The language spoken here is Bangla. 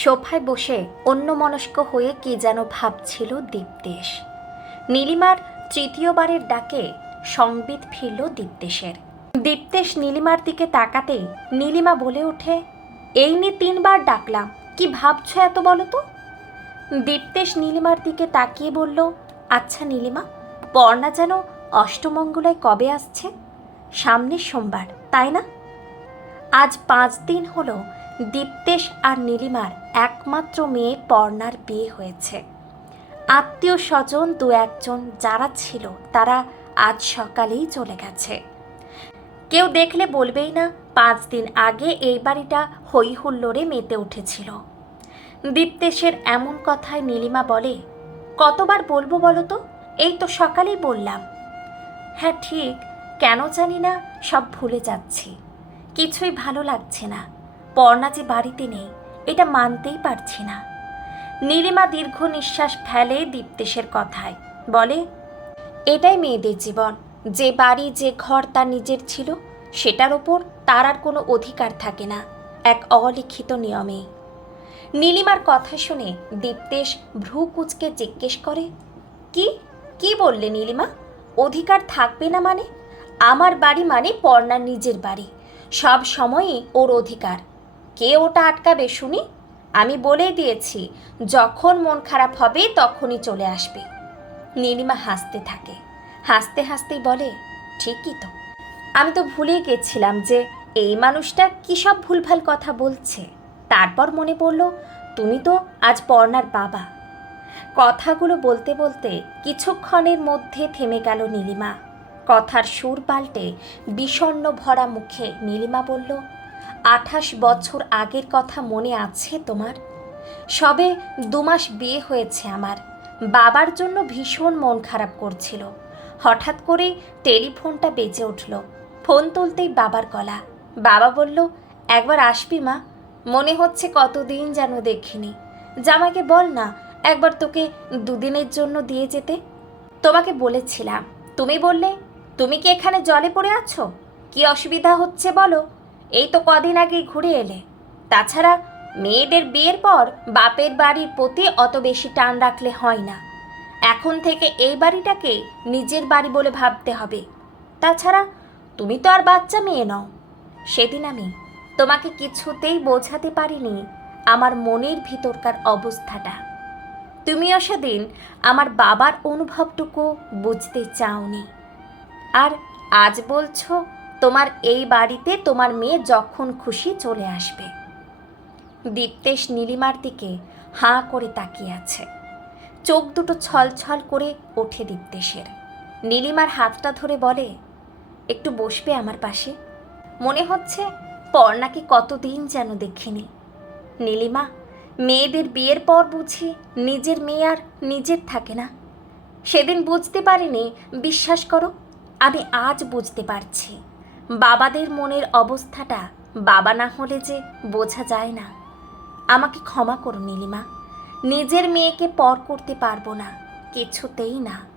সোফায় বসে অন্যমনস্ক হয়ে কি যেন ভাবছিল দীপ্তেশ। নীলিমার তৃতীয়বারের ডাকে সংবিত ফিরল দীপ্তেশের। দীপ্তেশ নীলিমার দিকে তাকাতেই নীলিমা বলে ওঠে, এই নিয়ে তিনবার ডাকলাম, কি ভাবছ এত বলো তো? দীপ্তেশ নীলিমার দিকে তাকিয়ে বলল আচ্ছা নীলিমা, পর্ণা যেন অষ্টমঙ্গলায় কবে আসছে? সামনের সোমবার, তাই না? আজ পাঁচ দিন হলো দীপ্তেশ আর নীলিমার একমাত্র মেয়ে পর্ণার বিয়ে হয়েছে। আত্মীয় স্বজন দু একজন যারা ছিল, তারা আজ সকালেই চলে গেছে। কেউ দেখলে বলবেই না, পাঁচ দিন আগে এই বাড়িটা হই হুল্লোড়ে মেতে উঠেছিল। দীপ্তেশের এমন কথায় নীলিমা বলে, কতবার বলব বলো তো? এই তো সকালেই বললাম। হ্যাঁ ঠিক। কেন জানি না, সব ভুলে যাচ্ছি। কিছুই ভালো লাগছে না। পর্ণা যে বাড়িতে নেই, এটা মানতেই পারছি না। নীলিমা দীর্ঘ নিঃশ্বাস ফেলে দীপ্তেশের কথায়, বলে, এটাই মেয়েদের জীবন। যে বাড়ি, যে ঘর তার নিজের ছিল, সেটার ওপর তার আর কোনো অধিকার থাকে না, এক অলিখিত নিয়মে। নীলিমার কথা শুনে দীপ্তেশ ভ্রু কুচকে জিজ্ঞেস করে, কি? কি বললে নীলিমা? অধিকার থাকবে না মানে? আমার বাড়ি মানে পর্ণার নিজের বাড়ি। সব সময়ই ওর অধিকার। কে ওটা আটকাবে শুনি? আমি বলেই দিয়েছি, যখন মন খারাপ হবে তখনই চলে আসবে। নীলিমা হাসতে থাকে। হাসতে হাসতেই বলে, ঠিকই তো। আমি তো ভুলেই গেছিলাম যে এই মানুষটা কী সব ভুলভাল কথা বলছে। তারপর মনে পড়ল, তুমি তো আজ পর্ণার বাবা। কথাগুলো বলতে বলতে কিছুক্ষণের মধ্যে থেমে গেল নীলিমা। কথার সুর পাল্টে বিষণ্ণ ভরা মুখে নীলিমা বলল আঠাশ বছর আগের কথা মনে আছে তোমার? সবে দু মাস বিয়ে হয়েছে আমার। বাবার জন্য ভীষণ মন খারাপ করছিল। হঠাৎ করে টেলিফোনটা বেজে উঠল। ফোন তুলতেই বাবার গলা। বাবা বলল, একবার আসবি মা? মনে হচ্ছে কতদিন যেন দেখিনি। জামাইকে বল না, একবার তোকে দুদিনের জন্য দিয়ে যেতে। তোমাকে বলেছিলাম। তুমি বললে, তুমি কি এখানে জলে পড়ে আছো? কি অসুবিধা হচ্ছে বলো? এই তো কদিন আগেই ঘুরে এলে। তাছাড়া মেয়েদের বিয়ের পর বাপের বাড়ির প্রতি অত বেশি টান রাখলে হয় না। এখন থেকে এই বাড়িটাকে নিজের বাড়ি বলে ভাবতে হবে। তাছাড়া তুমি তো আর বাচ্চা মেয়ে নও। সেদিন আমি তোমাকে কিছুতেই বোঝাতে পারিনি আমার মনের ভিতরকার অবস্থাটা। তুমিও সেদিন আমার বাবার অনুভবটুকু বুঝতে চাওনি। আর আজ বলছো তোমার এই বাড়িতে তোমার মেয়ে যখন খুশি চলে আসবে। দীপ্তেশ নীলিমার দিকে হাঁ করে তাকিয়ে আছে। চোখ দুটো ছলছল করে ওঠে দীপ্তেশের। নীলিমার হাতটা ধরে বলে, একটু বসবে আমার পাশে? মনে হচ্ছে পর্ণাকে কতদিন যেন দেখিনি। নীলিমা, মেয়েদের বিয়ের পর বুঝি নিজের মেয়ে আর নিজের থাকে না। সেদিন বুঝতে পারিনি, বিশ্বাস করো, আমি আজ বুঝতে পারছি। বাবাদের মনের অবস্থাটা বাবা না হলে যে বোঝা যায় না। আমাকে ক্ষমা করো নীলিমা। নিজের মেয়েকে পর করতে পারব না, কিছুতেই না।